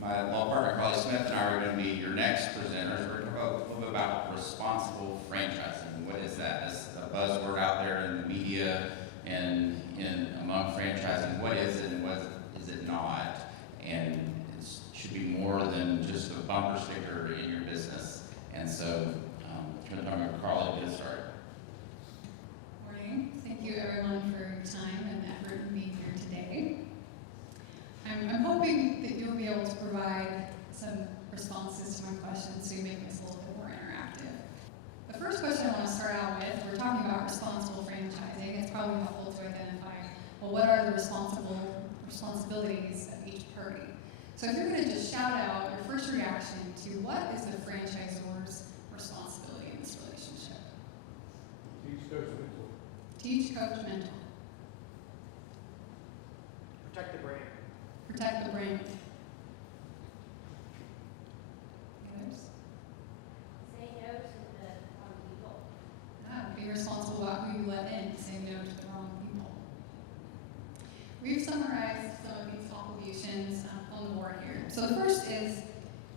My law partner, Carly Smith, and I are going to be your next presenters. We're going to talk a little bit about responsible franchising. What is that? It's a buzzword out there in the media and among franchising. What is it and what is it not? And it should be more than just a bumper sticker in your business. And so, I'm going to talk about Carly to get started. Morning. Thank you everyone for your time and effort in being here today. I'm hoping that you'll be able to provide some responses to my questions so you make this a little bit more interactive. The first question I want to start out with, we're talking about responsible franchising. It's probably helpful to identify, well, what are the responsibilities of each party? So if you're going to just shout out your first reaction to what is the franchisor's responsibility in this relationship? Teach, coach, mentor. Teach, coach, mentor. Protect the brand. Protect the brand. Others? Say no to the wrong people. Be responsible about who you let in. Say no to the wrong people. We've summarized some of these obligations on the board here. So the first is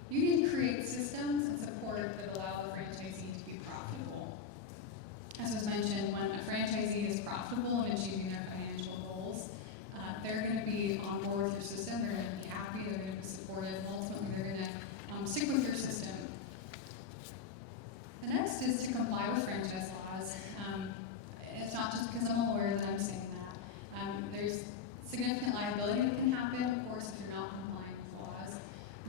you need to create systems and support that allow the franchisee to be profitable. As was mentioned, when a franchisee is profitable in achieving their financial goals, they're going to be on board with your system, they're going to be happy, they're going to be supportive, and ultimately they're going to stick with your system. The next is to comply with franchise laws. It's not just because I'm a lawyer that I'm saying that. There's significant liability that can happen, of course, if you're not complying with laws.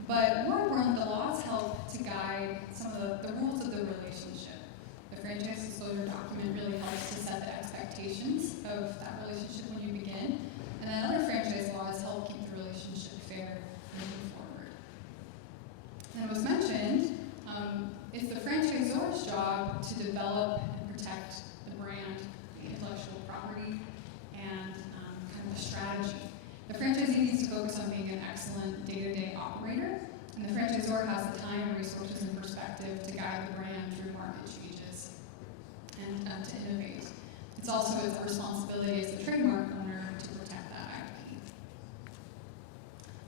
But more important, the laws help to guide some of the rules of the relationship. The franchise disclosure document really helps to set the expectations of that relationship when you begin. And then other franchise laws help keep the relationship fair moving forward. And it was mentioned, it's the franchisor's job to develop and protect the brand, the intellectual property, and kind of the strategy. The franchisee needs to focus on being an excellent day-to-day operator, and the franchisor has the time, resources, and perspective to guide the brand through market changes and to innovate. It's also its responsibility as the trademark owner to protect that IP.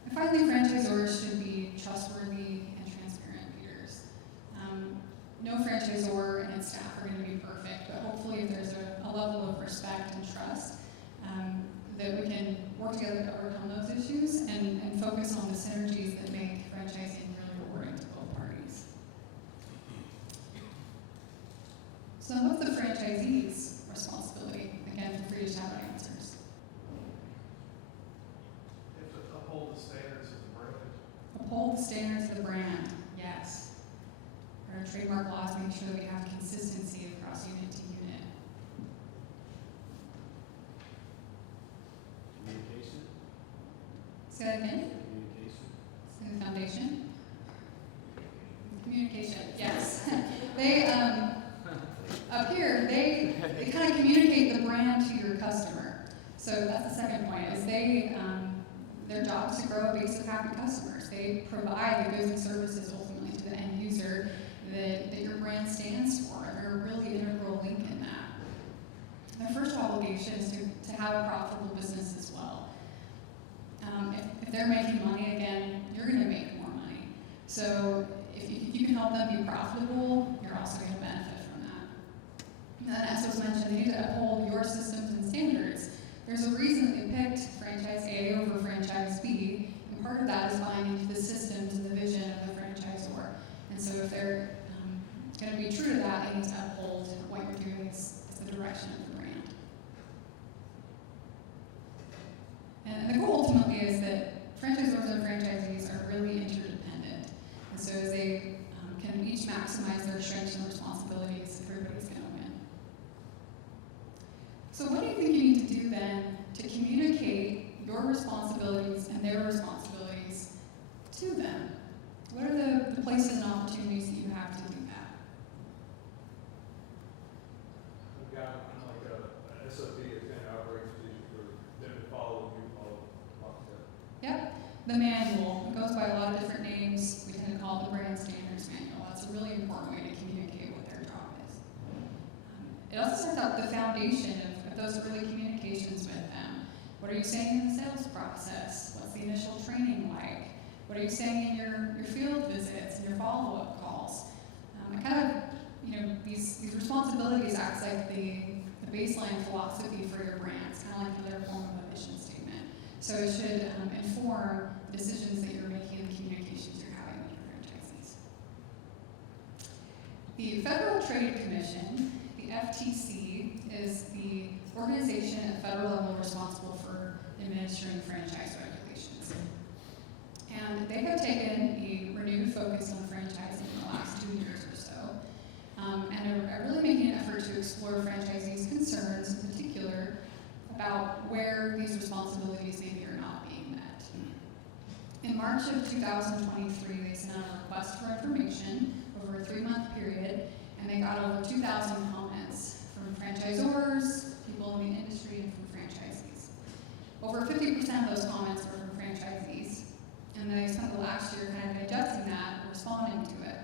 And finally, franchisors should be trustworthy and transparent leaders. No franchisor and its staff are going to be perfect, but hopefully if there's a level of respect and trust, that we can work together to overcome those issues and focus on the synergies that make franchising really rewarding to both parties. So what's the franchisee's responsibility? Again, feel free to shout out answers. You have to uphold the standards of the brand. Uphold the standards of the brand, yes. Our trademark laws make sure that we have consistency across unit to unit. Communication. Say that again? Communication. Say the foundation. Communication, yes. They, up here, they kind of communicate the brand to your customer. So that's the second point, is their job is to grow a base of happy customers. They provide the goods and services ultimately to the end user that your brand stands for. They're a really integral link in that. Their first obligation is to have a profitable business as well. If they're making money, again, you're going to make more money. So if you can help them be profitable, you're also going to benefit from that. And then, as was mentioned, they need to uphold your systems and standards. There's a reason that they picked franchise A over franchise B, and part of that is buying into the systems and the vision of the franchisor. And so if they're going to be true to that, they need to uphold what you're doing is the direction of the brand. And the goal ultimately is that franchisors and franchisees are really interdependent. And so as they can each maximize their strengths and responsibilities, everybody's going to win. So what do you think you need to do then to communicate your responsibilities and their responsibilities to them? What are the places and opportunities that you have to do that? I've got like a SOP is kind of operating procedure for them to follow and you follow lockstep. Yep, the manual. It goes by a lot of different names. We tend to call it the brand standards manual. That's a really important way to communicate what their job is. It also sets out the foundation of those early communications with them. What are you saying in the sales process? What's the initial training like? What are you saying in your field visits and your follow-up calls? And kind of, these responsibilities act like the baseline philosophy for your brand. It's kind of like another form of a mission statement. So it should inform the decisions that you're making and the communications you're having with your franchisees. The Federal Trade Commission, the FTC, is the organization at the federal level responsible for administering franchise regulations. And they have taken a renewed focus on franchising in the last 2 years or so, and are really making an effort to explore franchisees' concerns, in particular, about where these responsibilities maybe are not being met. In March of 2023, they sent out a request for information over a 3-month period, and they got over 2,000 comments from franchisors, people in the industry, and from franchisees. Over 50% of those comments were from franchisees, and they spent the last year kind of digesting that and responding to it.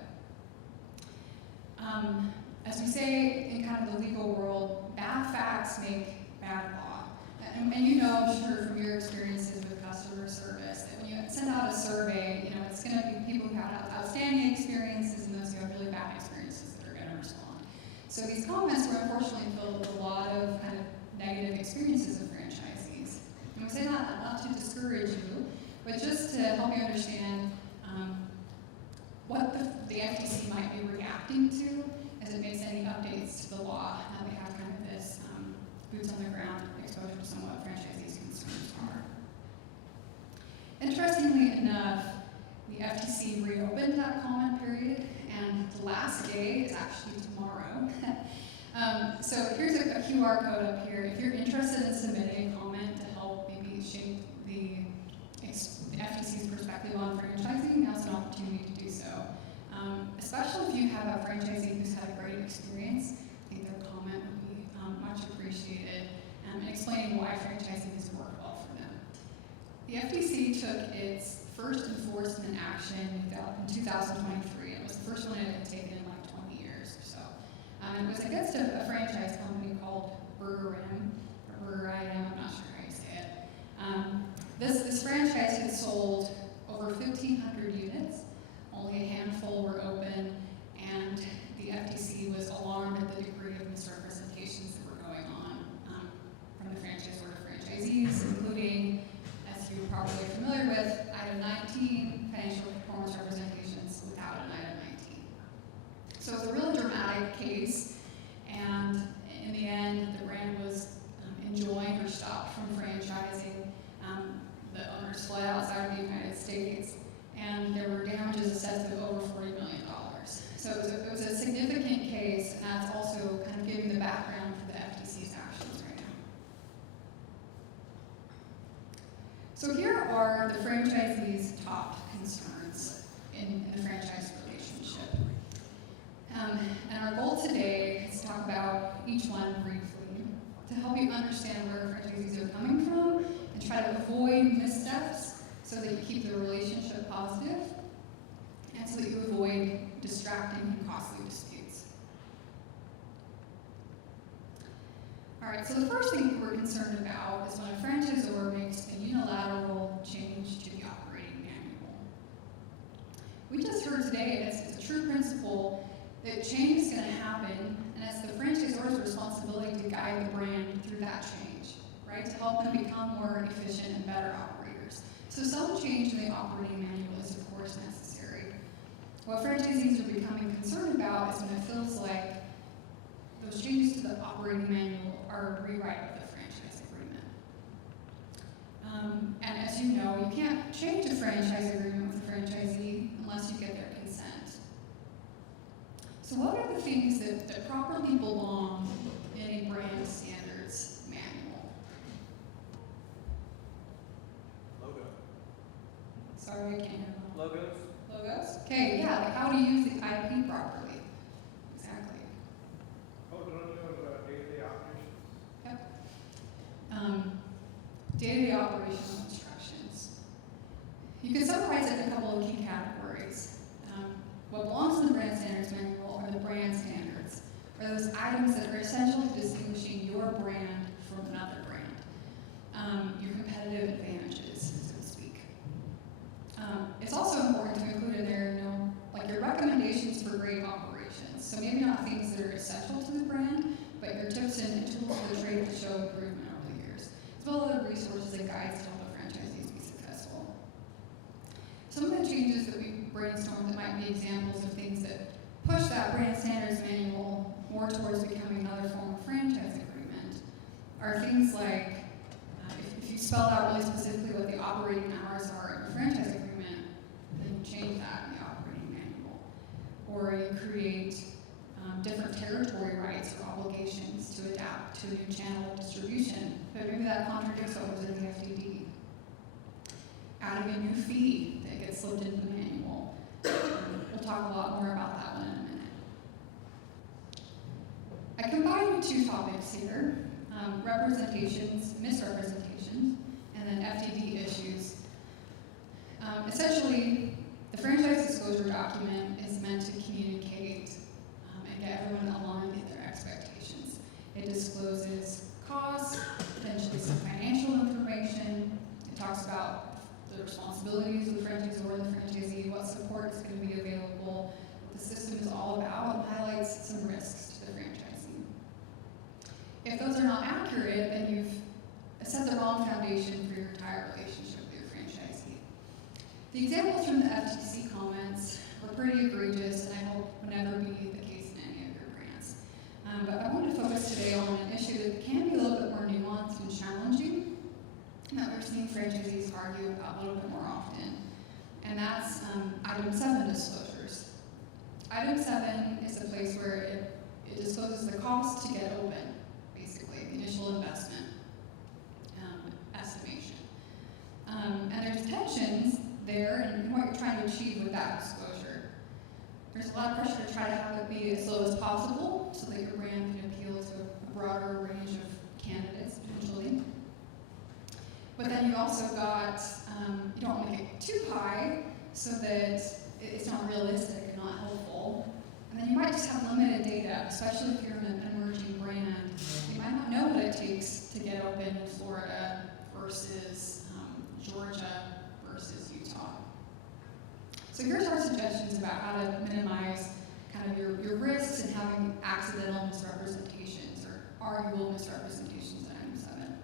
As we say in kind of the legal world, bad facts make bad law. And I'm sure from your experiences with customer service, that when you send out a survey, it's going to be people who have outstanding experiences and those who have really bad experiences that are going to respond. So these comments were unfortunately filled with a lot of kind of negative experiences of franchisees. And we say that not to discourage you, but just to help you understand what the FTC might be reacting to as it makes any updates to the law. Now they have kind of this boots on the ground exposure to some of what franchisees' concerns are. Interestingly enough, the FTC reopened that comment period, and the last day is actually tomorrow. So here's a QR code up here. If you're interested in submitting a comment to help maybe shape the FTC's perspective on franchising, now's an opportunity to do so. Especially if you have a franchisee who's had a great experience, I think their comment would be much appreciated in explaining why franchising has worked well for them. The FTC took its first enforcement action in 2023. It was the first one it had taken in like 20 years or so. It was against a franchise company called Burger Inn, or Burger IM, I'm not sure how you say it. This franchise had sold over 1,500 units. Only a handful were open, and the FTC was alarmed at the degree of misrepresentations that were going on from the franchisor to franchisees, including, as you're probably familiar with, Item 19, financial performance representations without an Item 19. So it's a really dramatic case, and in the end, the brand was enjoined or stopped from franchising. The owners fled outside of the United States, and there were damages assessed of over $40 million. So it was a significant case, and that's also kind of giving the background for the FTC's actions right now. So here are the franchisees' top concerns in the franchise relationship. And our goal today is to talk about each one briefly to help you understand where franchisees are coming from and try to avoid missteps so that you keep the relationship positive and so that you avoid distracting and costly disputes. All right, so the first thing that we're concerned about is when a franchisor makes a unilateral change to the operating manual. We just heard today, and it's a true principle, that change is going to happen, and it's the franchisor's responsibility to guide the brand through that change, right? To help them become more efficient and better operators. So some change in the operating manual is of course necessary. What franchisees are becoming concerned about is when it feels like those changes to the operating manual are a rewrite of the franchise agreement. And as you know, you can't change a franchise agreement with a franchisee unless you get their consent. So what are the things that properly belong in a brand standards manual? Logo. Sorry, I can't hear them. Logos. Logos? Okay, yeah, like how to use the IP properly. Exactly. Oh, don't you have day-to-day operations? Yep. Day-to-day operational instructions. You can summarize it in a couple of key categories. What belongs in the brand standards manual are the brand standards, or those items that are essential to distinguishing your brand from another brand, your competitive advantages, so to speak. It's So maybe not things that are essential to the brand, but your tips and tools for the trade to show improvement over the years, as well as other resources and guides to help the franchisees be successful. Some of the changes that we brainstormed that might be examples of things that push that brand standards manual more towards becoming another form of franchise agreement are things like if you spell out really specifically what the operating hours are in your franchise agreement, then you change that in the operating manual. Or you create different territory rights or obligations to adapt to a new channel of distribution, but maybe that contradicts what was in the FDD. Adding a new fee that gets slipped into the manual. We'll talk a lot more about that one in a minute. I combined two topics here, representations, misrepresentations, and then FDD issues. Essentially, the franchise disclosure document is meant to communicate and get everyone aligned in their expectations. It discloses costs, potentially some financial information. It talks about the responsibilities of the franchisor or the franchisee, what support is going to be available, what the system is all about, and highlights some risks to the franchisee. If those are not accurate, then you've set the wrong foundation for your entire relationship with your franchisee. The examples from the FTC comments were pretty egregious, and I hope would never be the case in any of your grants. But I wanted to focus today on an issue that can be a little bit more nuanced and challenging, that we're seeing franchisees argue about a little bit more often, and that's item 7 disclosures. Item 7 is a place where it discloses the cost to get open, basically, the initial investment estimation. And there's tensions there in what you're trying to achieve with that disclosure. There's a lot of pressure to try to have it be as low as possible so that your brand can appeal to a broader range of candidates, potentially. But then you've also got, you don't want to make it too high so that it's not realistic and not helpful. And then you might just have limited data, especially if you're an emerging brand. You might not know what it takes to get open in Florida versus Georgia versus Utah. So here's our suggestions about how to minimize kind of your risks in having accidental misrepresentations or arguable misrepresentations in item 7.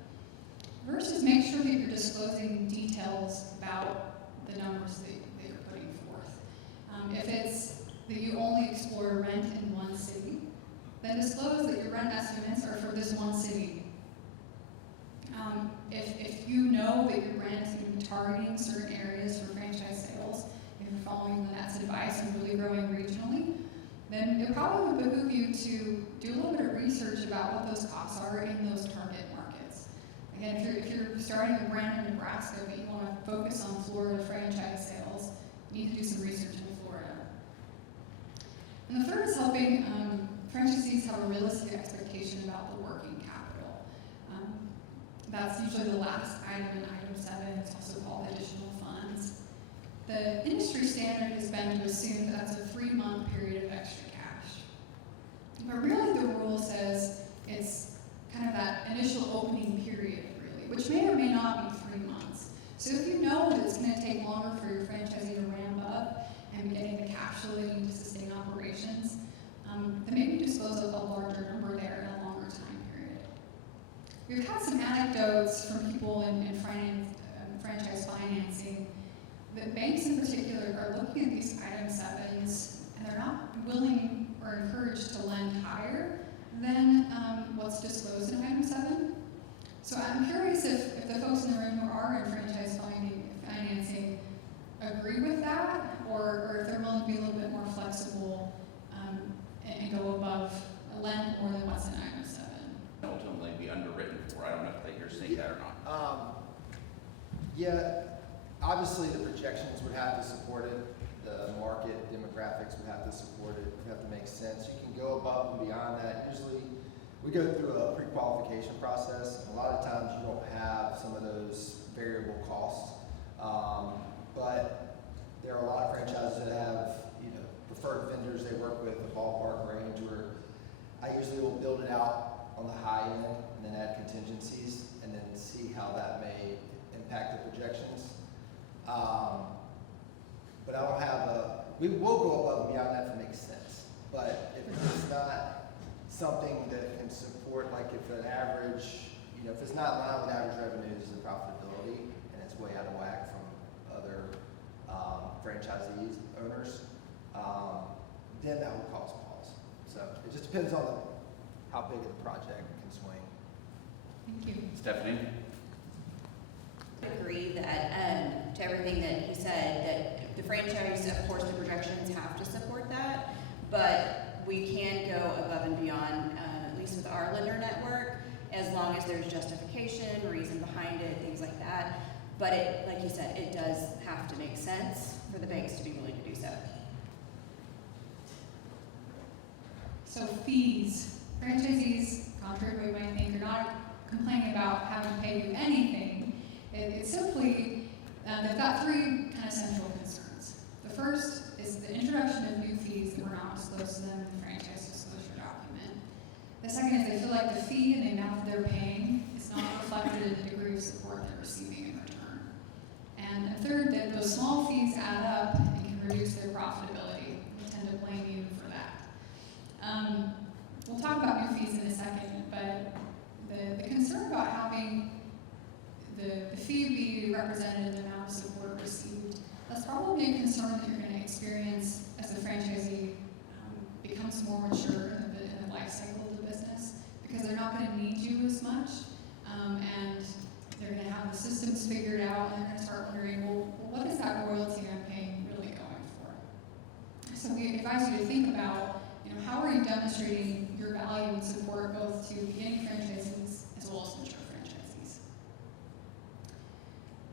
First is make sure that you're disclosing details about the numbers that you're putting forth. If it's that you only explore rent in one city, then disclose that your rent estimates are for this one city. If you know that your brand is going to be targeting certain areas for franchise sales, if you're following Lynette's advice and really growing regionally, then it probably would behoove you to do a little bit of research about what those costs are in those target markets. Again, if you're starting a brand in Nebraska but you want to focus on Florida franchise sales, you need to do some research in Florida. And the third is helping franchisees have a realistic expectation about the working capital. That's usually the last item in item 7. It's also called additional funds. The industry standard has been to assume that that's a 3-month period of extra cash. But really the rule says it's kind of that initial opening period, really, which may or may not be 3 months. So if you know that it's going to take longer for your franchisee to ramp up and be getting the cash flow they need to sustain operations, then maybe disclose a larger number there in a longer time period. We've had some anecdotes from people in franchise financing that banks in particular are looking at these item 7s and they're not willing or encouraged to lend higher than what's disclosed in item 7. So I'm curious if the folks in the room who are in franchise financing agree with that, or if they're willing to be a little bit more flexible and go above, lend more than what's in item 7. Ultimately be underwritten for. I don't know if you're saying that or not. Yeah, obviously the projections would have to support it. The market demographics would have to support it. It would have to make sense. You can go above and beyond that. Usually we go through a pre-qualification process, and a lot of times you don't have some of those variable costs. But there are a lot of franchises that have, preferred vendors they work with, a ballpark range where I usually will build it out on the high end and then add contingencies and then see how that may impact the projections. But I don't have we will go above and beyond that if it makes sense. But if it's not something that can support, like if an average, if it's not in line with average revenues and profitability, and it's way out of whack from other franchisees, owners, then that will cause pause. So it just depends on how big of the project can swing. Thank you. Stephanie? I agree that, to everything that he said, that the franchise, of course, the projections have to support that, but we can go above and beyond, at least with our lender network, as long as there's justification, reason behind it, things like that. But it, like you said, it does have to make sense for the banks to be willing to do so. So fees, franchisees, contrary to what you might think, are not complaining about having to pay you anything. It's simply, they've got three kind of central concerns. The first is the introduction of new fees that were not disclosed to them in the franchise disclosure document. The second is they feel like the fee and the amount that they're paying is not reflected in the degree of support they're receiving in return. And a third, that those small fees add up and can reduce their profitability. They tend to blame you for that. We'll talk about new fees in a second, but the concern about having the fee be represented in the amount of support received, that's probably a concern that you're going to experience as the franchisee becomes more mature in the life cycle of the business, because they're not going to need you as much, and they're going to have the systems figured out, and they're going to start wondering, well, what is that royalty I'm paying really going for? So we advise you to think about, how are you demonstrating your value and support both to beginning franchisees as well as mature franchisees?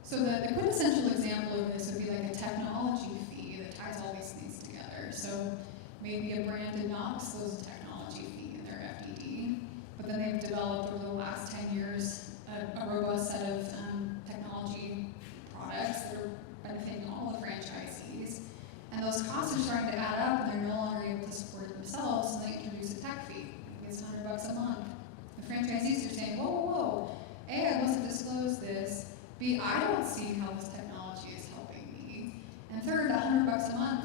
So the quintessential example of this would be like a technology fee that ties all these things together. So maybe a brand did not disclose a technology fee in their FDD, but then they've developed over the last 10 years a robust set of technology products that are benefiting all the franchisees. And those costs are starting to add up, and they're no longer able to support it themselves, so they introduce a tech fee. It's $100 a month. The franchisees are saying, whoa, whoa, whoa. A, I wasn't disclosed this. B, I don't see how this technology is helping me. And third, that $100 a month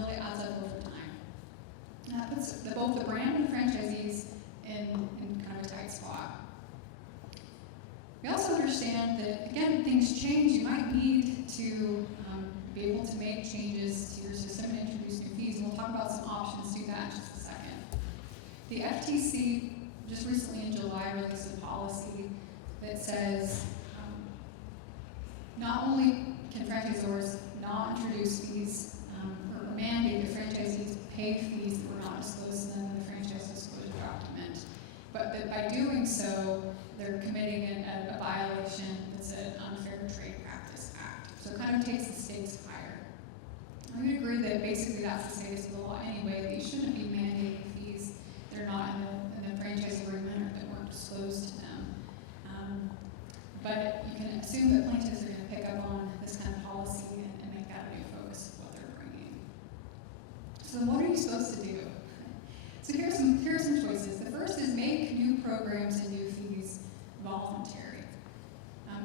really adds up over time. And that puts both the brand and franchisees in kind of a tight spot. We also understand that, again, things change. You might need to be able to make changes to your system and introduce new fees, and we'll talk about some options to do that in just a second. The FTC just recently in July released a policy that says not only can franchisors not introduce fees or mandate that franchisees pay fees that were not disclosed to them in the franchise disclosure document, but that by doing so, they're committing a violation that's an Unfair Trade Practice Act. So it kind of takes the stakes higher. I would agree that basically that's the status of the law anyway, that you shouldn't be mandating fees that are not in the franchise agreement or that weren't disclosed to them. But you can assume that plaintiffs are going to pick up on this kind of policy and make that a new focus of what they're bringing. So then what are you supposed to do? So here are some choices. The first is make new programs and new fees voluntary.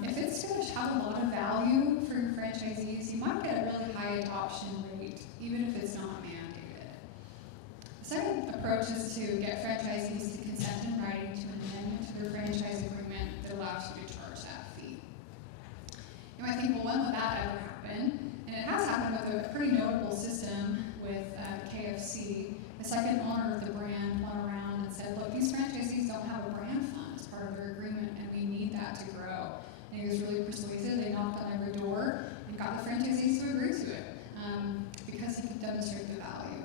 If it's going to have a lot of value for your franchisees, you might get a really high adoption rate, even if it's not mandated. The second approach is to get franchisees to consent in writing to an amendment to their franchise agreement that allows you to charge that fee. You might think, well, when would that ever happen? And it has happened with a pretty notable system with KFC. The second owner of the brand went around and said, look, these franchisees don't have a brand fund as part of their agreement, and we need that to grow. And he was really persuasive. They knocked on every door and got the franchisees to agree to it because he could demonstrate the value.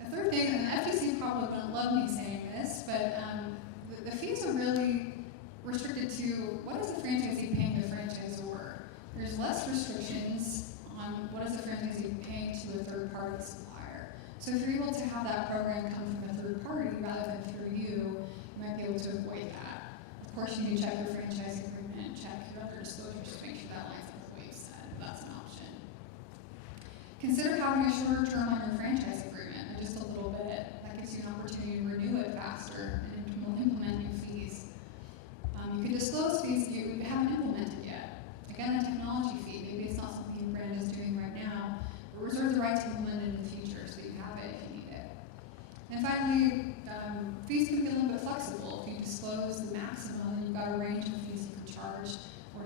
The third thing, and the FTC probably wouldn't love me saying this, but the fees are really restricted to what is the franchisee paying the franchisor. There's less restrictions on what is the franchisee paying to a third-party supplier. So if you're able to have that program come from a third party rather than through you, you might be able to avoid that. Of course, you need to check your franchise agreement, check your other disclosures to make sure that lines up with what you said. That's an option. Consider having a shorter term on your franchise agreement, just a little bit. That gives you an opportunity to renew it faster and implement new fees. You can disclose fees that you haven't implemented yet. Again, a technology fee. Maybe it's not something your brand is doing right now, but reserve the right to implement it in the future so you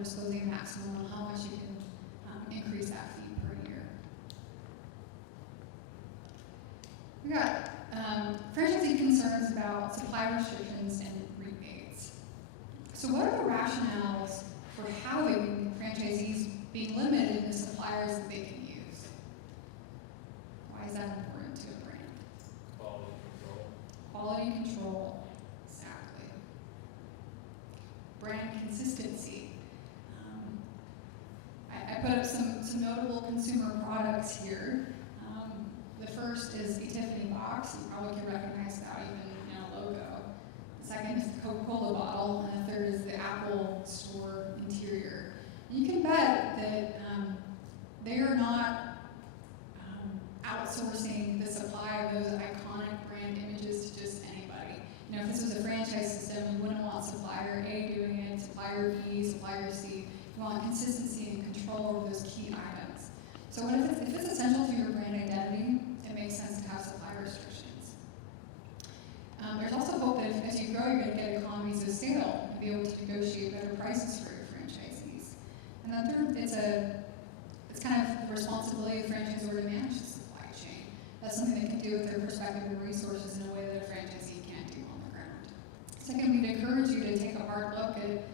disclosing a maximum on how much you can increase that fee per year. We got franchisee concerns about supply restrictions and rebates. So what are the rationales for having franchisees being limited in the suppliers that they can use? Why is that important to a brand? Quality control. Quality control, exactly. Brand consistency. I put up some notable consumer products here. The first is the Tiffany box. You probably can recognize that even logo. The second is the Coca-Cola bottle, and the third is the Apple Store interior. You can bet that they are not outsourcing the supply of those iconic brand images to just anybody. If this was a franchise system, you wouldn't want supplier A doing it, supplier B, supplier C. You want consistency and control over those key items. So if it's essential to your brand identity, it makes sense to have supply restrictions. There's also hope that as you grow, you're going to get economies of scale and be able to negotiate better prices for your franchisees. And then third, it's kind of the responsibility of the franchisor to manage the supply chain. That's something they can do with their perspective and resources in a way that a franchisee can't do on the ground. Second, we'd encourage you to take a hard look at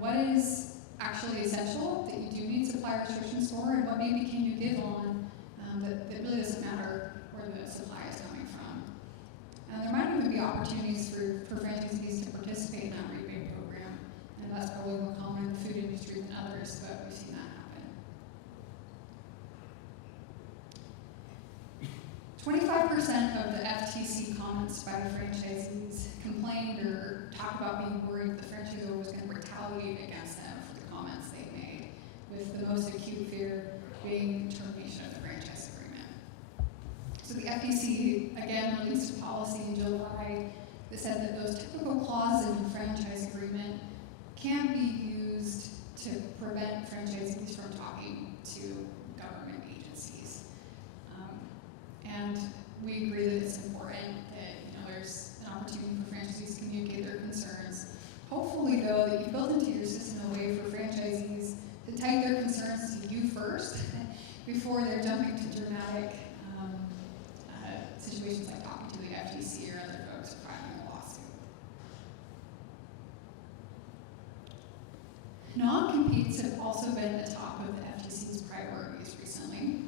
what is actually essential that you do need supply restrictions for, and what maybe can you give on that really doesn't matter where the supply is coming from. There might even be opportunities for franchisees to participate in that rebate program, and that's probably more common in the food industry than others, but we've seen that happen. 25% of the FTC comments by the franchisees complained or talked about being worried the franchisor was going to retaliate against them for the comments they made, with the most acute fear being termination of the franchise agreement. So the FTC, again, released a policy in July that said that those typical clauses in the franchise agreement can be used to prevent franchisees from talking to government agencies. And we agree that it's important that there's an opportunity for franchisees to communicate their concerns. Hopefully, though, that you build into your system a way for franchisees to take their concerns to you first before they're jumping to dramatic situations like talking to the FTC or other folks or filing a lawsuit. Non-competes have also been at the top of the FTC's priorities recently.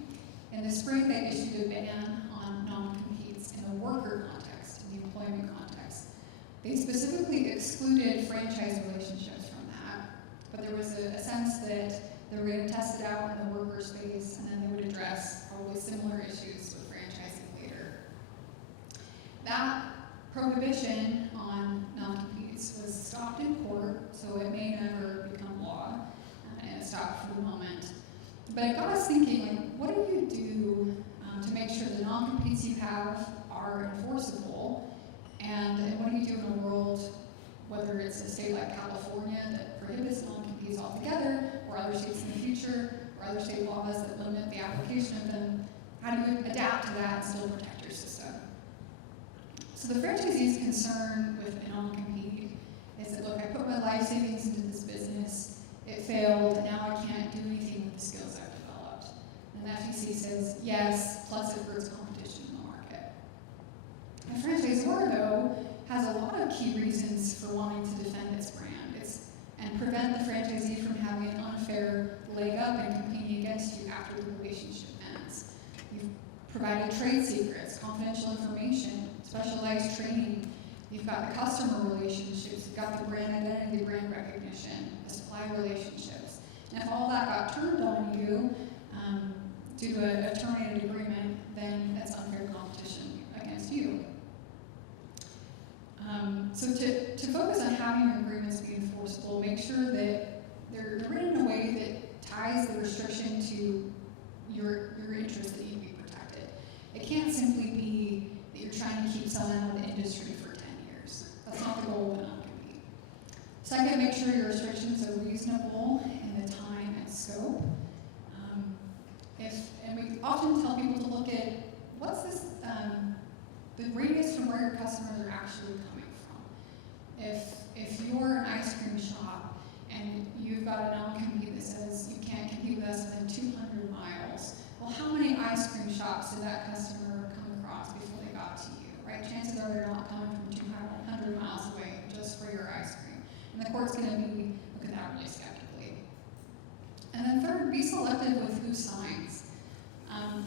In the spring, they issued a ban on non-competes in the worker context, in the employment context. They specifically excluded franchise relationships from that, but there was a sense that they were going to test it out in the worker space, and then they would address probably similar issues with franchising later. That prohibition on non-competes was stopped in court, so it may never become law, and it stopped for the moment. But it got us thinking, what do you do to make sure the non-competes you have are enforceable? And what do you do in a world, whether it's a state like California that prohibits non-competes altogether, or other states in the future, or other state laws that limit the application of them? How do you adapt to that and still protect your system? So the franchisee's concern with a non-compete is that, look, I put my life savings into this business, it failed, and now I can't do anything with the skills I've developed. And the FTC says, yes, plus it hurts competition in the market. A franchisor, though, has a lot of key reasons for wanting to defend its brand and prevent the franchisee from having an unfair leg up and competing against you after the relationship ends. You've provided trade secrets, confidential information, specialized training. You've got the customer relationships, you've got the brand identity, brand recognition, the supply relationships. And if all that got turned on you due to a terminated agreement, then that's unfair competition against you. So to focus on having your agreements be enforceable, make sure that they're written in a way that ties the restriction to your interests that need to be protected. It can't simply be that you're trying to keep someone out of the industry for 10 years. That's not the goal of a non-compete. Second, make sure your restrictions are reasonable in the time and scope. And we often tell people to look at what's this, the radius from where your customers are actually coming from. If you're an ice cream shop and you've got a non-compete that says you can't compete with us within 200 miles. Well, how many ice cream shops did that customer come across before they got to you, right? Chances are they're not coming from 200 miles away just for your ice cream. And the court's going to be looking at that really skeptically. And then third, be selective with who signs.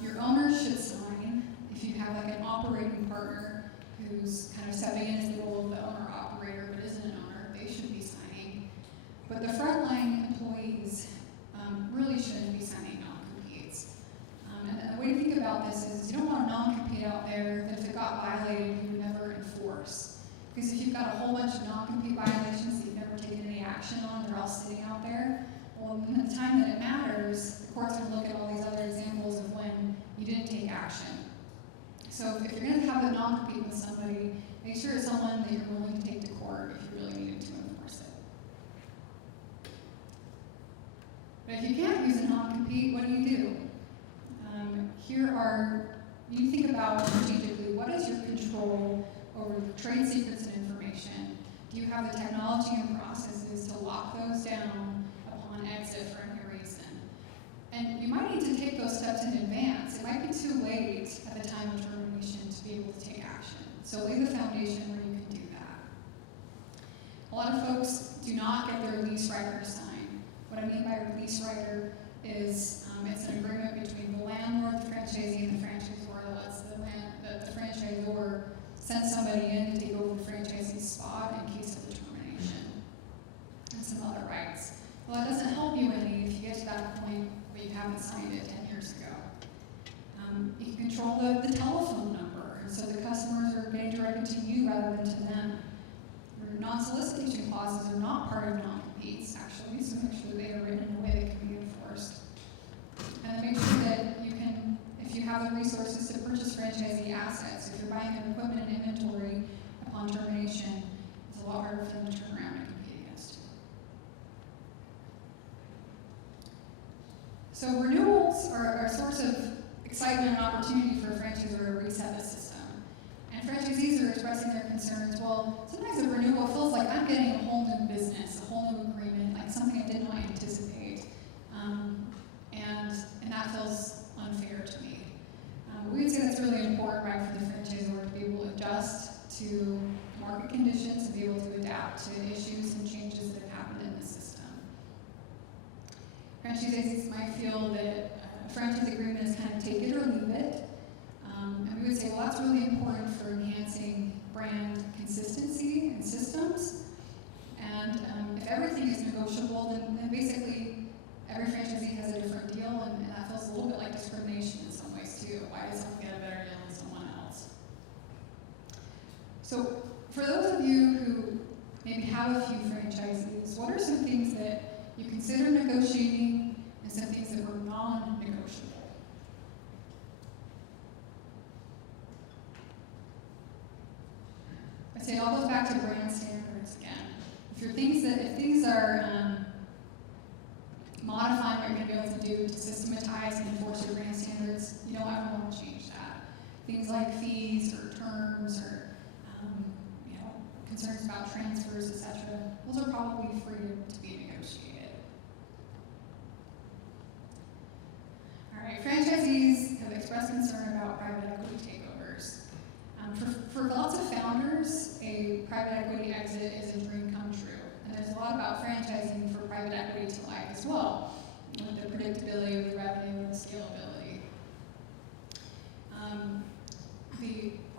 Your owner should sign. If you have like an operating partner who's kind of stepping in as the role of the owner-operator but isn't an owner, they should be signing. But the frontline employees really shouldn't be signing non-competes. And the way to think about this is you don't want a non-compete out there that if it got violated, you would never enforce. Because if you've got a whole bunch of non-compete violations that you've never taken any action on, they're all sitting out there, well, in the time that it matters, the court's going to look at all these other examples of when you didn't take action. So if you're going to have a non-compete with somebody, make sure it's someone that you're willing to take to court if you really needed to enforce it. But if you can't use a non-compete, what do? You think about strategically, what is your control over trade secrets and information? Do you have the technology and processes to lock those down upon exit for any reason? And you might need to take those steps in advance. It might be too late at the time of termination to be able to take action. So lay the foundation where you can do that. A lot of folks do not get their lease rider to sign. What I mean by a lease rider is it's an agreement between the landlord, the franchisee, and the franchisor that lets the franchisor send somebody in to take over the franchisee's spot in case of the termination and some other rights. Well, it doesn't help you any if you get to that point but you haven't signed it 10 years ago. You can control the telephone number, so the customers are getting directed to you rather than to them. Non-solicitation clauses are not part of non-competes, actually, so make sure they are written in a way that can be enforced. And then make sure that you can, if you have the resources to purchase franchisee assets, if you're buying their equipment and inventory upon termination, it's a lot harder for them to turn around and compete against you. So renewals are a source of excitement and opportunity for a franchisor to reset the system. And franchisees are expressing their concerns. Well, sometimes a renewal feels like I'm getting a whole new business, a whole new agreement, like something I did not anticipate. And that feels unfair to me. We would say that's really important, right, for the franchisor to be able to adjust to market conditions and be able to adapt to issues and changes that have happened in the system. Franchisees might feel that a franchise agreement is kind of take it or leave it. And we would say, well, that's really important for enhancing brand consistency and systems. And if everything is negotiable, then basically every franchisee has a different deal, and that feels a little bit like discrimination in some ways too. Why does someone get a better deal than someone else? So for those of you who maybe have a few franchisees, what are some things that you consider negotiating and some things that were non-negotiable? I'd say it all goes back to brand standards again. If things are modifying what you're going to be able to do to systematize and enforce your brand standards, you don't ever want to change that. Things like fees or terms or concerns about transfers, etc. Those are probably free to be negotiated. All right, franchisees have expressed concern about private equity takeovers. For lots of founders, a private equity exit is a dream come true. And there's a lot about franchising for private equity to like as well, with the predictability of the revenue and the scalability.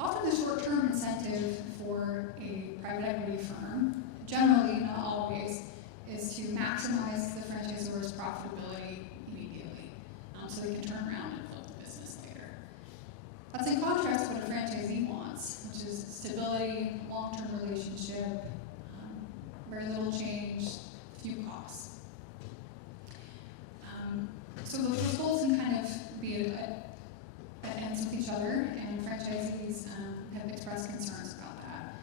Often the short-term incentive for a private equity firm, generally, not always, is to maximize the franchisor's profitability immediately, so they can turn around and flip the business later. That's in contrast to what a franchisee wants, which is stability, long-term relationship, very little change, few costs. So those goals can kind of be at ends with each other, and franchisees have expressed concerns about that.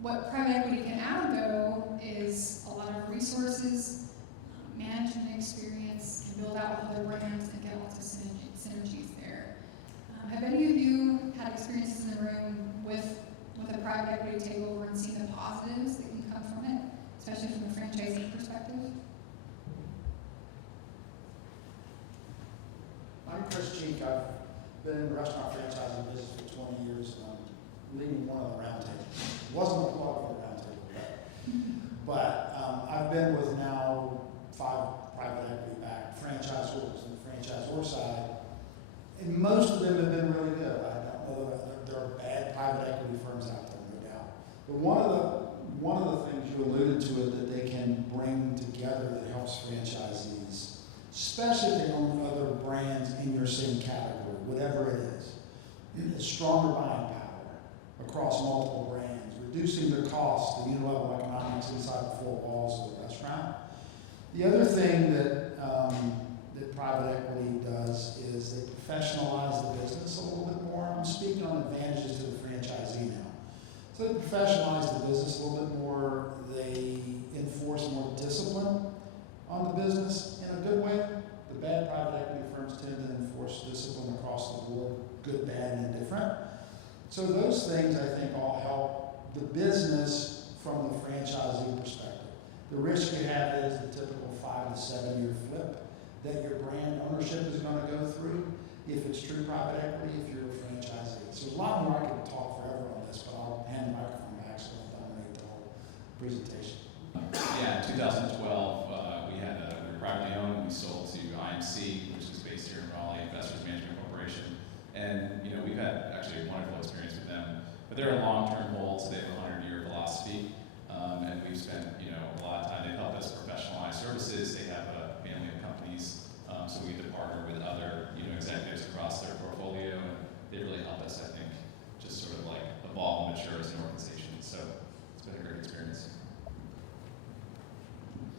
What private equity can add, though, is a lot of resources, management experience, can build out with other brands and get lots of synergies there. Have any of you had experiences in the room with a private equity takeover and seen the positives that can come from it? especially from a franchisee perspective? I'm Chris Cheek. I've been in the restaurant franchising business for 20 years, and I'm leading one of the roundtables. Wasn't a plug for the roundtable, but I've been with now 5 private equity-backed franchisors on the franchisor side, and most of them have been really good. I don't know that there are bad private equity firms out there, no doubt. But one of the things you alluded to it that they can bring together that helps franchisees, especially if they own other brands in your same category, whatever it is stronger buying power across multiple brands, reducing their costs, the unit level economics inside the 4 walls of the restaurant. The other thing that private equity does is they professionalize the business a little bit more. I'm speaking on advantages to the franchisee now. So they professionalize the business a little bit more. They enforce more discipline on the business in a good way. The bad private equity firms tend to enforce discipline across the board, good, bad, and indifferent. So those things, I think, all help the business from the franchisee perspective. The risk you have is the typical 5 to 7 year flip that your brand ownership is going to go through if it's true private equity, if you're a franchisee. So there's a lot more I could talk forever on this, but I'll hand the microphone back so I'll dominate the whole presentation. Yeah, in 2012, we were privately owned. We sold to IMC, which is based here in Raleigh, Investors Management Corporation. And, we've had actually a wonderful experience with them. But they're a long-term hold, so they have a 100-year philosophy. And we've spent, a lot of time. They've helped us professionalize services. They have a family of companies, so we get to partner with other, executives across their portfolio. And they really helped us, I think, just sort of like evolve and mature as an organization. So it's been a great experience.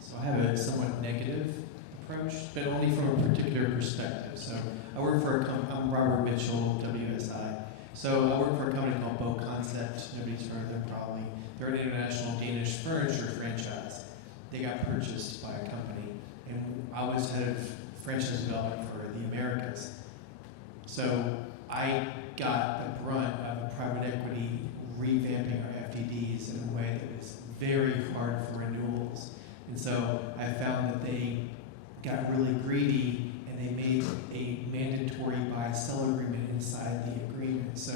So I have a somewhat negative approach, but only from a particular perspective. So I work for I'm Robert Mitchell, WSI. So I work for a company called Bow Concept. Nobody's heard of them probably. They're an international Danish furniture franchise. They got purchased by a company, and I was head of franchise development for the Americas. So I got the brunt of a private equity revamping our FTDs in a way that was very hard for renewals. And so I found that they got really greedy and they made a mandatory buy-sell agreement inside the agreement so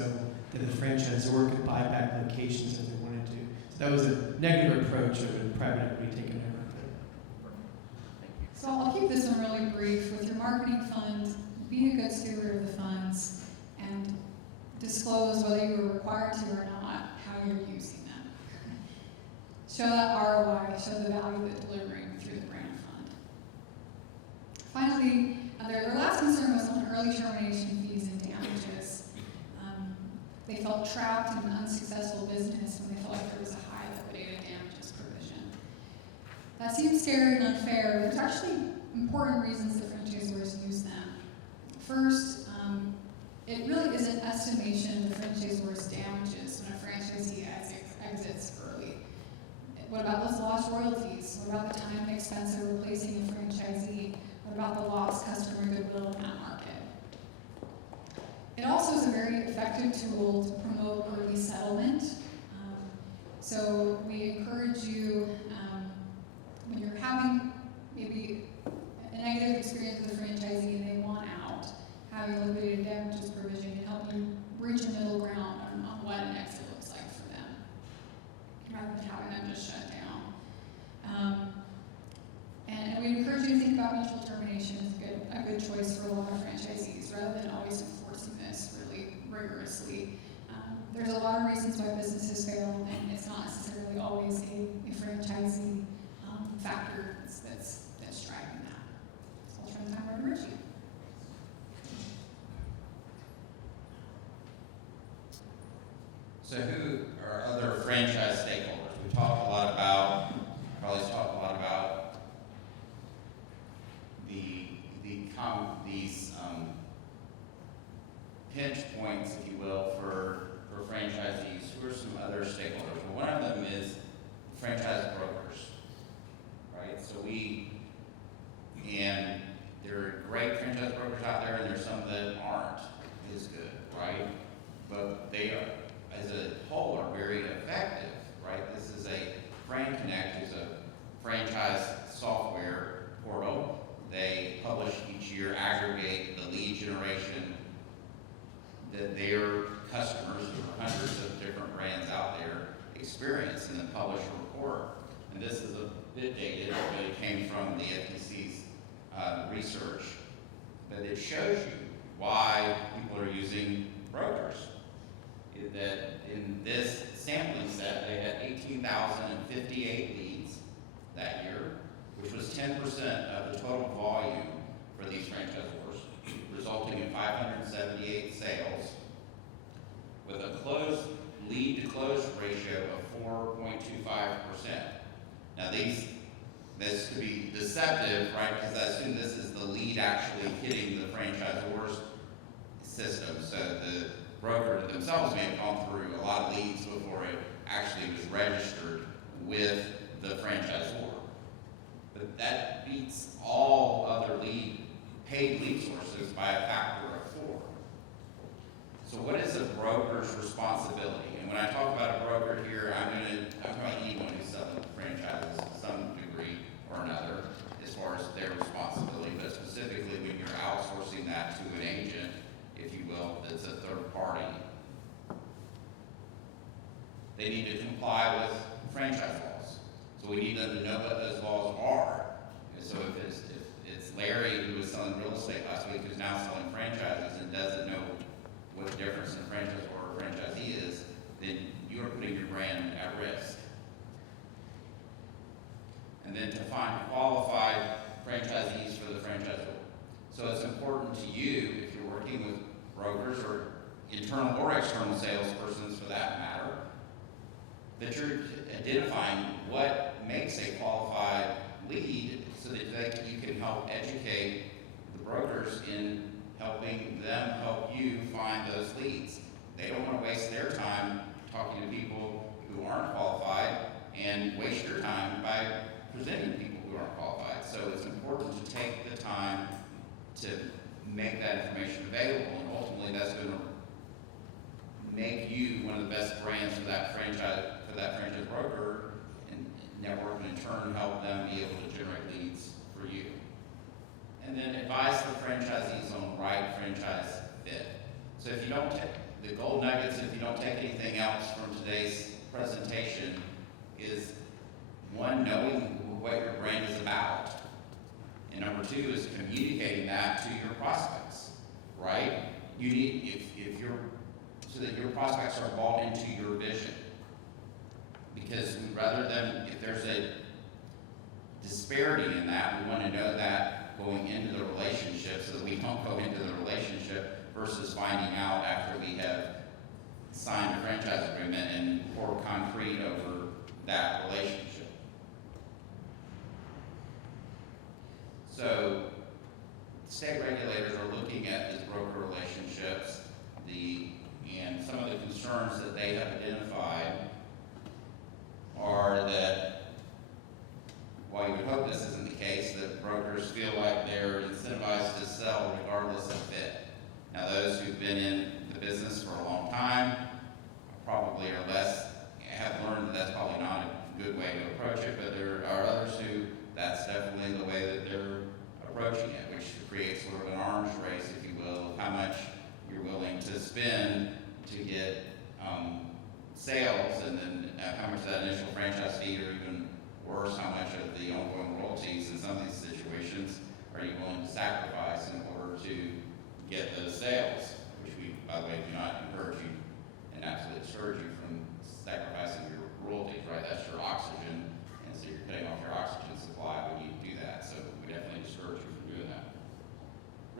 that the franchisor could buy back locations if they wanted to. So that was a negative approach of a private equity taking over. So I'll keep this one really brief. With your marketing fund, be a good steward of the funds and disclose whether you were required to or not, how you're using them. Show that ROI, show the value that delivering through the brand fund. Finally, their last concern was on early termination fees and damages. They felt trapped in an unsuccessful business when they felt like there was a high liquidated damages provision. That seems scary and unfair. There's actually important reasons that franchisors use them. First, it really is an estimation of the franchisor's damages when a franchisee exits early. What about those lost royalties? What about the time and expense of replacing the franchisee? What about the lost customer goodwill in that market? It also is a very effective tool to promote early settlement. So we encourage you, when you're having maybe a negative experience with a franchisee and they want out, having a liquidated damages provision can help you reach a middle ground on what an exit looks like for them, rather than having them just shut down. And we encourage you to think about mutual termination as a good choice for a lot of franchisees, rather than always enforcing this really rigorously. There's a lot of reasons why businesses fail, and it's not necessarily always a franchisee factor that's driving that. So I'll turn the time over to Richie. So who are other franchise stakeholders? We talked a lot about, probably talked a lot about these pinch points, if you will, for franchisees. Who are some other stakeholders? Well, one of them is franchise brokers, right? So and there are great franchise brokers out there, and there's some that aren't as good, right? But they are, as a whole, are very effective, right? This is Fran Connect is a franchise software portal. They publish each year, aggregate the lead generation that their customers, hundreds of different brands out there, experience, and then publish a report. And this is a bit dated, but it came from the FTC's research. But it shows you why people are using brokers. That in this sampling set, they had 18,058 leads that year, which was 10% of the total volume for these franchisors, resulting in 578 sales, with a closed lead to close ratio of 4.25%. Now this could be deceptive, right? Because I assume this is the lead actually hitting the franchisor's system. So the broker themselves may have gone through a lot of leads before it actually was registered with the franchisor. But that beats all other paid lead sources by a factor of 4. So what is a broker's responsibility? And when I talk about a broker here, I'm talking about anyone who's selling franchises to some degree or another as far as their responsibility, but specifically when you're outsourcing that to an agent, if you will, that's a third party. They need to comply with franchise laws. So we need them to know what those laws are. And so if it's Larry who was selling real estate last week who's now selling franchises and doesn't know what the difference in a franchisor or a franchisee is, then you're putting your brand at risk. And then to find qualified franchisees for the franchisor. So it's important to you, if you're working with brokers or internal or external salespersons for that matter, that you're identifying what makes a qualified lead so that you can help educate the brokers in helping them help you find those leads. They don't want to waste their time talking to people who aren't qualified and waste your time by presenting people who aren't qualified. So it's important to take the time to make that information available, and ultimately that's going to make you one of the best brands for that franchise broker and network, and in turn help them be able to generate leads for you. And then advise the franchisees on the right franchise fit. So if you don't take the gold nuggets, if you don't take anything else from today's presentation, is one, knowing what your brand is about. And number 2 is communicating that to your prospects, right? You need, so that your prospects are bought into your vision. Because rather than, if there's a disparity in that, we want to know that going into the relationship so that we don't go into the relationship versus finding out after we have signed a franchise agreement and pour concrete over that relationship. So state regulators are looking at these broker relationships, and some of the concerns that they have identified are that, while you would hope this isn't the case, that brokers feel like they're incentivized to sell regardless of fit. Now those who've been in the business for a long time probably have learned that that's probably not a good way to approach it, but there are others who that's definitely the way that they're approaching it, which creates sort of an arms race, if you will, of how much you're willing to spend to get sales, and then how much that initial franchise fee, or even worse, how much of the ongoing royalties in some of these situations are you willing to sacrifice in order to get those sales, which we, by the way, do not encourage you and absolutely discourage you from sacrificing your royalties, right? That's your oxygen, and so you're cutting off your oxygen supply when you do that, so we definitely discourage you from doing that.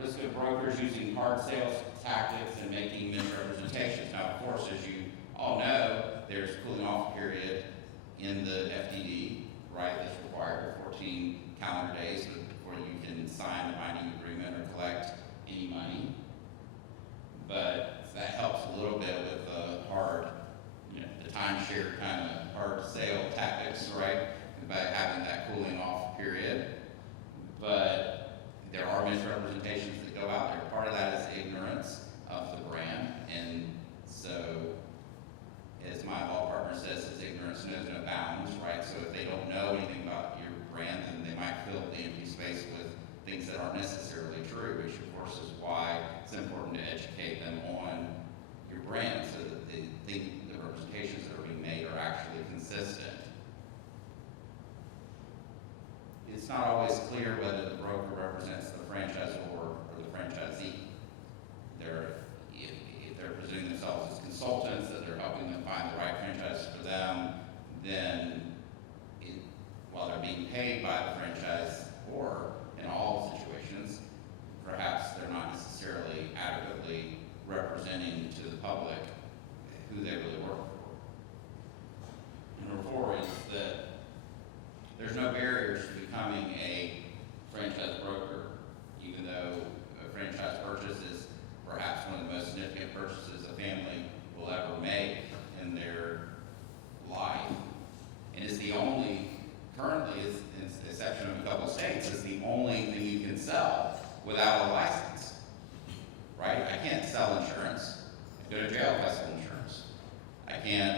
Risk of brokers using hard sales tactics and making misrepresentations. Now, of course, as you all know, there's a cooling off period in the FDD, right, that's required 14 calendar days before you can sign a binding agreement or collect any money. But that helps a little bit with the hard, the timeshare kind of hard sale tactics, right, by having that cooling off period. But there are misrepresentations that go out there. Part of that is ignorance of the brand, and so, as my law partner says, is ignorance knows no bounds, right? So if they don't know anything about your that aren't necessarily true, which of course is why it's important to educate them on your brand so that they think the representations that are being made are actually consistent. It's not always clear whether the broker represents the franchisor or the franchisee. If they're presenting themselves as consultants, that they're helping them find the right franchise for them, then while they're being paid by the franchise, or in all situations, perhaps they're not necessarily adequately representing to the public who they really work for. Number 4 is that there's no barriers to becoming a franchise broker, even though a franchise purchase is perhaps one of the most significant purchases a family will ever make in their life. And is the only, currently, is the exception of a couple of states, is the only thing you can sell without a license, right? I can't sell insurance. I go to jail if I sell insurance. I can't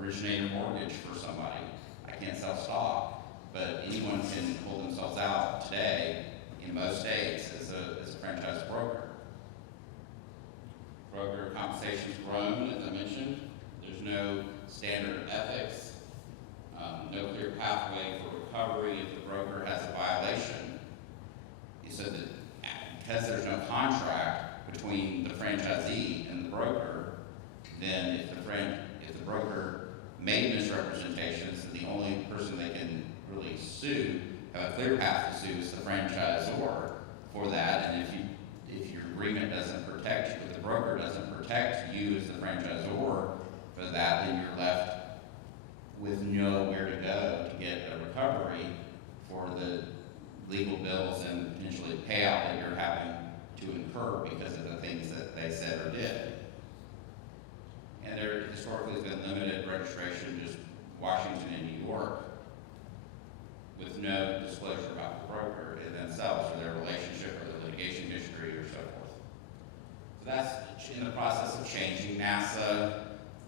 originate a mortgage for somebody. I can't sell stock, but anyone can pull themselves out today in most states as a franchise broker. Broker compensation's grown, as I mentioned. There's no standard ethics, no clear pathway for recovery if the broker has a violation. So that because there's no contract between the franchisee and the broker, then if the broker made misrepresentations, then the only person they can really sue, have a clear path to sue, is the franchisor for that. And if your agreement doesn't protect you, if the broker doesn't protect you as the franchisor for that, then you're left with nowhere to go to get a recovery for the legal bills and potentially payout that you're having to incur because of the things that they said or did. And there historically has been limited registration, just Washington and New York, with no disclosure about the broker in themselves or their relationship or their litigation history or so forth. So that's in the process of changing. NASA,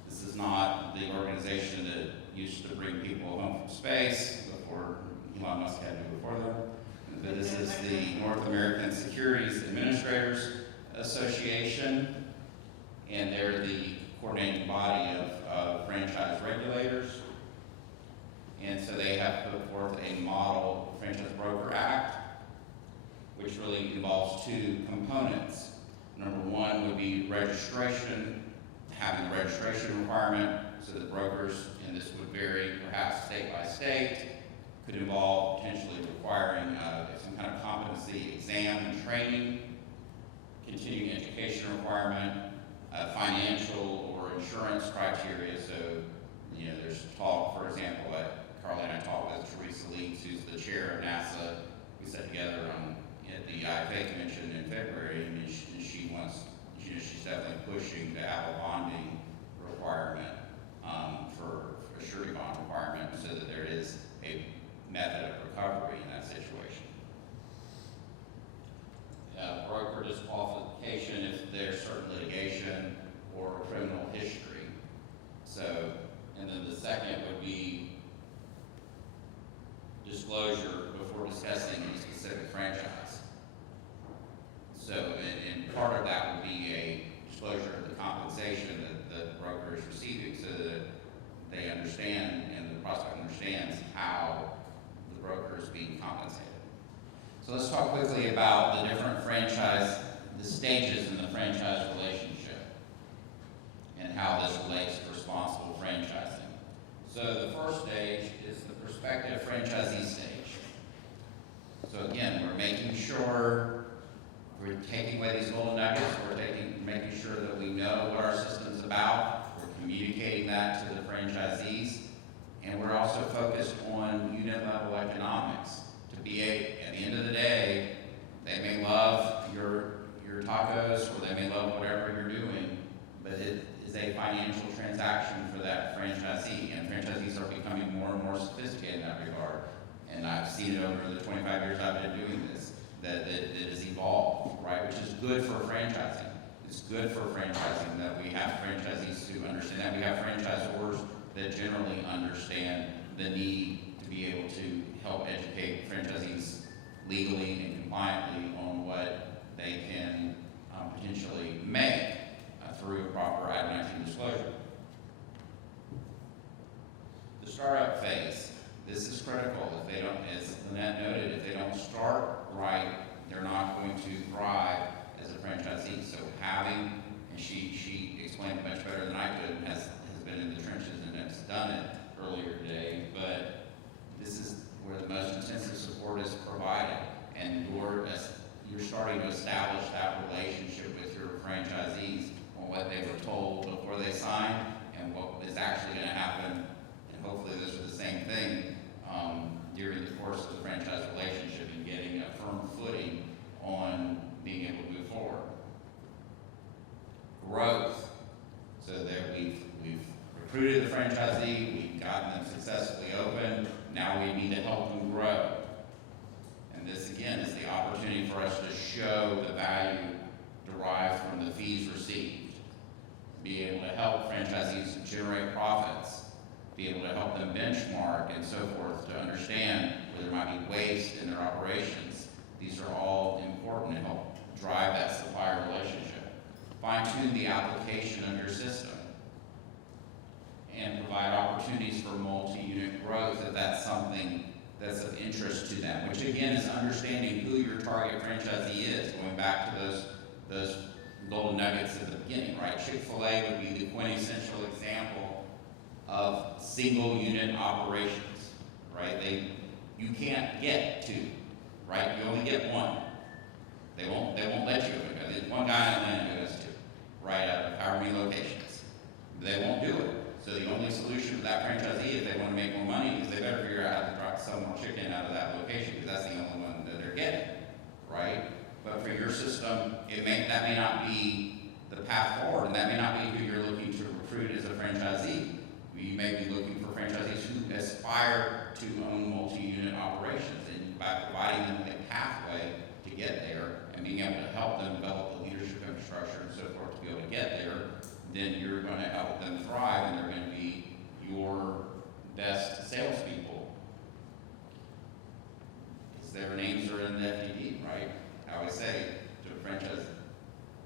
this is not the organization that used to bring people home from space before Elon Musk had to do before them. But this is the North American Securities Administrators Association, and they're the coordinating body of franchise regulators. And so they have put forth a model Franchise Broker Act, which really involves 2 components. Number 1 would be registration, having a registration requirement so that brokers, and this would vary perhaps state by state, could involve potentially requiring some kind of competency exam and training, continuing education requirement, financial or insurance criteria. So, there's talk, for example, Carly and I talked with Teresa Leeds, who's the chair of NASA. We sat together at the IFA convention in February, and she wants, she's definitely pushing to have a bonding requirement for a surety bond requirement so that there is a method of recovery in that situation. Broker disqualification if there's certain litigation or criminal history. So, and then the second would be disclosure before discussing a specific franchise. So, and part of that would be a disclosure of the compensation that the broker is receiving so that they understand and the prospect understands how the broker is being compensated. So let's talk quickly about the different the stages in the franchise relationship and how this relates to responsible franchising. So the first stage is the prospective franchisee stage. So again, we're making sure we're taking away these golden nuggets, making sure that we know what our system's about, we're communicating that to the franchisees, and we're also focused on unit level economics. At the end of the day, they may love your tacos or they may love whatever you're doing, but it is a financial transaction for that franchisee, and franchisees are becoming more and more sophisticated in that regard. And I've seen it over the 25 years I've been doing this, that it has evolved, right? Which is good for franchising. It's good for franchising that we have franchisees who understand that. We have franchisors that generally understand the need to be able to help educate franchisees legally and compliantly on what they can potentially make through a proper Item 19 disclosure. The startup phase. This is critical. If they don't, as Lynette noted, if they don't start right, they're not going to thrive as a franchisee. So having, and she explained it much better than I could, and has been in the trenches and has done it earlier today, but this is where the most intensive support is provided, and you're starting to establish that relationship with your franchisees on what they were told before they signed and what is actually going to happen, and hopefully this is the same thing during the course of the franchise relationship and getting a firm footing on being able to move forward. Growth, so that we've recruited the franchisee, we've gotten them successfully open, now we need to help them grow. And this again is the opportunity for us to show the value derived from the fees received. Be able to help franchisees generate profits, be able to help them benchmark and so forth to understand where there might be waste in their operations. These are all important to help drive that supplier relationship. Fine-tune the application of your system and provide opportunities for multi-unit growth if that's something that's of interest to them, which again is understanding who your target franchisee is, going back to those golden nuggets at the beginning, right? Chick-fil-A would be the quintessential example of single unit operations, right? You can't get two, right? You only get one. They won't let you open. There's one guy in Atlanta goes to, right, out of however many locations. They won't do it. So the only solution for that franchisee, if they want to make more money, is they better figure out how to drop some more chicken out of that location, because that's the only one that they're getting, right? But for your system, that may not be the path forward, and that may not be who you're looking to recruit as a franchisee. You may be looking for franchisees who aspire to own multi-unit operations, and by providing them a pathway to get there and being able to help them develop the leadership infrastructure and so forth to be able to get there, then you're going to help them thrive, and they're going to be your best salespeople. Because their names are in the FDD, right? I always say to franchise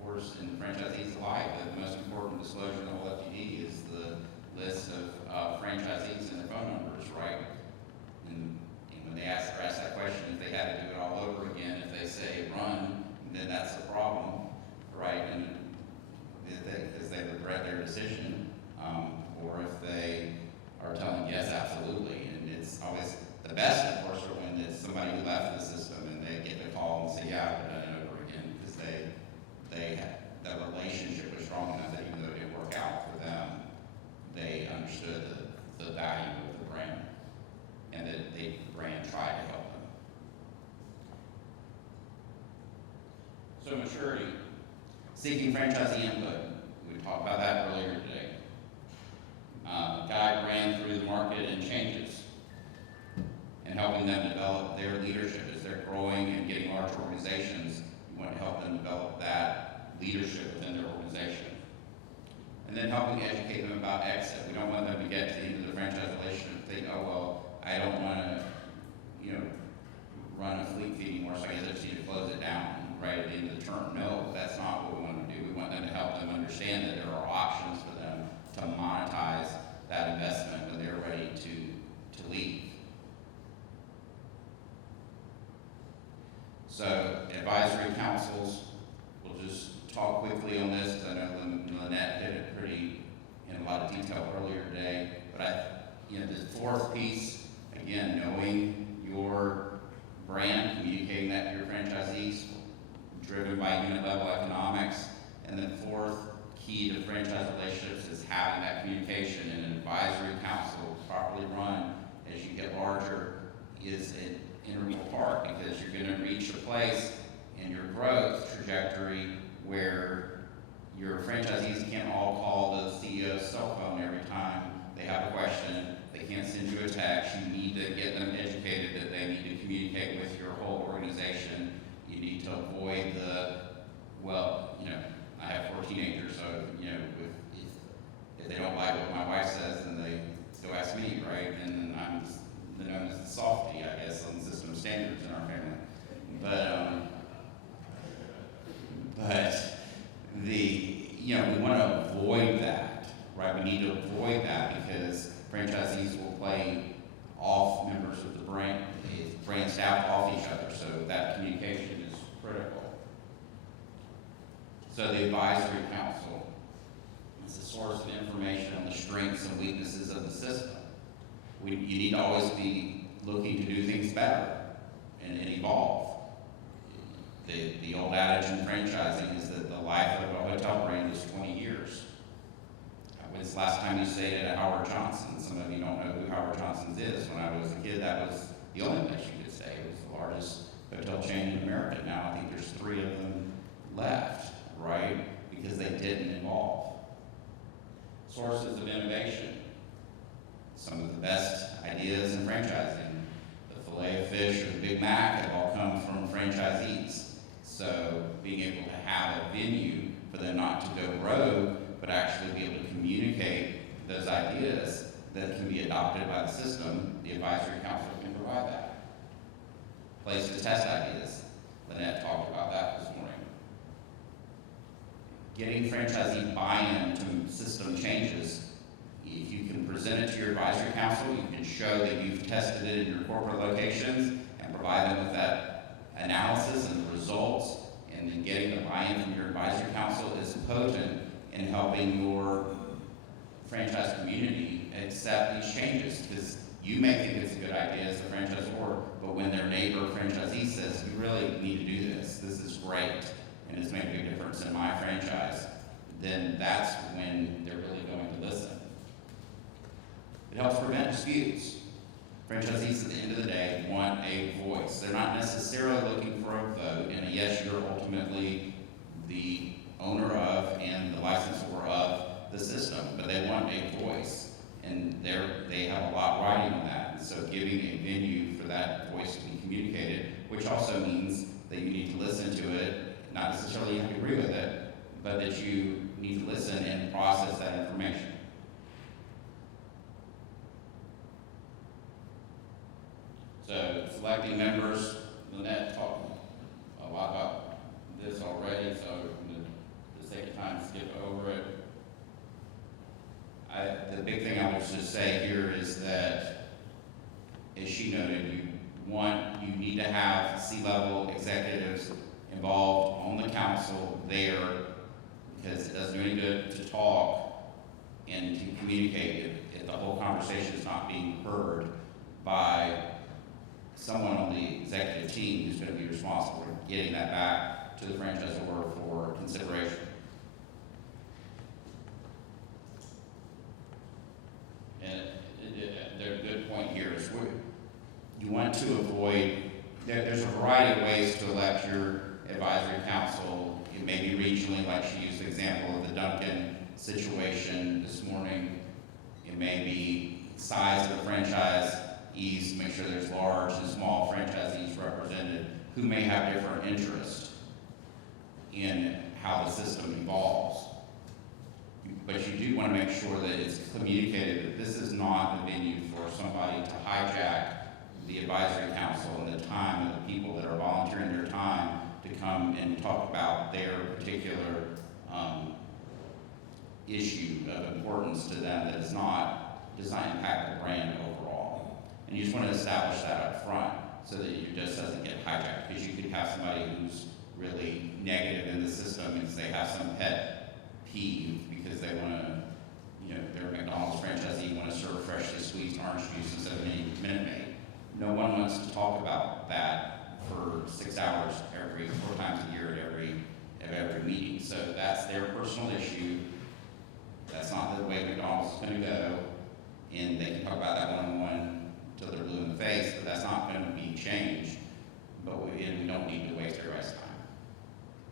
owners and franchisees alike that the most important disclosure in the whole FDD is the list of franchisees and their phone numbers, right? And when they ask that question, if they had to do it all over again, if they say run, then that's the problem, right? And because they regret their decision, or if they are telling yes, absolutely. And it's always the best, of course, are when it's somebody who left the system and they get the call and say, yeah, I've done it over again, because the relationship was strong enough that even though it didn't work out for them, they understood the value of the brand, and that the brand tried to help them. So maturity, seeking franchisee input. We talked about that earlier today. Guide brand through the market and changes, and helping them develop their leadership as they're growing and getting large organizations. You want to help them develop that leadership within their organization. And then helping educate them about exit. We don't want them to get to the end of the franchise relationship and think, oh, well, I don't want to, run a fleet fee anymore, so I guess I just need to close it down right at the end of the term. No, that's not what we want to do. We want them to help them understand that there are options for them to monetize that investment when they're ready to leave. So advisory councils, we'll just talk quickly on this, because I know Lynette hit it pretty in a lot of detail earlier today. But the fourth piece, again, knowing your brand, communicating that to your franchisees, driven by unit level economics. And then fourth key to franchise relationships is having that communication, and an advisory council properly run as you get larger is an integral part, because you're going to reach a place in your growth trajectory where your franchisees can't all call the CEO's cell phone every time they have a question. They can't send you a text. You need to get them educated that they need to communicate with your whole organization. You need to avoid I have 4 teenagers, so, if they don't like what my wife says, then they still ask me, right? And I'm known as the softie, I guess, on system standards in our family. But we want to avoid that, right? We need to avoid that because franchisees will play off members of the brand staff off each other, so that communication is critical. So the advisory council is a source of information on the strengths and weaknesses of the system. You need to always be looking to do things better and evolve. The old adage in franchising is that the life of a hotel brand is 20 years. When's the last time you stayed at a Howard Johnson? Some of you don't know who Howard Johnson's is. When I was a kid, that was the only place you could stay. It was the largest hotel chain in America. Now I think there's 3 of them left, right? Because they didn't evolve. Sources of innovation. Some of the best ideas in franchising, the filet of fish or the Big Mac, have all come from franchisees. So being able to have a venue for them not to go rogue, but actually be able to communicate those ideas that can be adopted by the system, the advisory council can provide that. Place to test ideas. Lynette talked about that this morning. Getting franchisee buy-in to system changes. If you can present it to your advisory council, you can show that you've tested it in your corporate locations and provide them with that analysis and the results, and then getting the buy-in from your advisory council is potent in helping your franchise community accept these changes, because you may think it's a good idea as a franchisor, but when their neighbor franchisee says, "We really need to do this, this is great, and it's made a big difference in my franchise," then that's when they're really going to listen. It helps prevent disputes. Franchisees at the end of the day want a voice. They're not necessarily looking for a vote, and yes, you're ultimately the owner of and the licensor of the system, but they want a voice, and they have a lot riding on that. And so giving a venue for that voice to be communicated, which also means that you need to listen to it, not necessarily you have to agree with it, but that you need to listen and process that information. So selecting members, Lynette talked a lot about this already, so I'm going to just take time to skip over it. The big thing I would just say here is that, as she noted, you need to have C-level executives involved on the council there, because it doesn't do any good to talk and to communicate if the whole conversation is not being heard by someone on the executive team who's going to be responsible for getting that back to the franchisor for consideration. And the good point here is you want to avoid, there's a variety of ways to elect your advisory council. It may be regionally, like she used the example of the Duncan situation this morning. It may be size of the franchise, make sure there's large and small franchisees represented who may have different interests in how the system evolves. But you do want to make sure that it's communicated that this is not the venue for somebody to hijack the advisory council and the time of the people that are volunteering their time to come and talk about their particular issue of importance to them that does not impact the brand overall. And you just want to establish that up front so that it just doesn't get hijacked, because you could have somebody who's really negative in the system because they have some pet peeve because they want to, they're a McDonald's franchisee, want to serve freshly squeezed orange juice instead of any Minute Maid. No one wants to talk about that for 6 hours 4 times a year at every meeting. So that's their personal issue. That's not the way McDonald's is going to go. And they can talk about that one-on-one until they're blue in the face, but that's not going to be changed. But we don't need to waste everybody's time.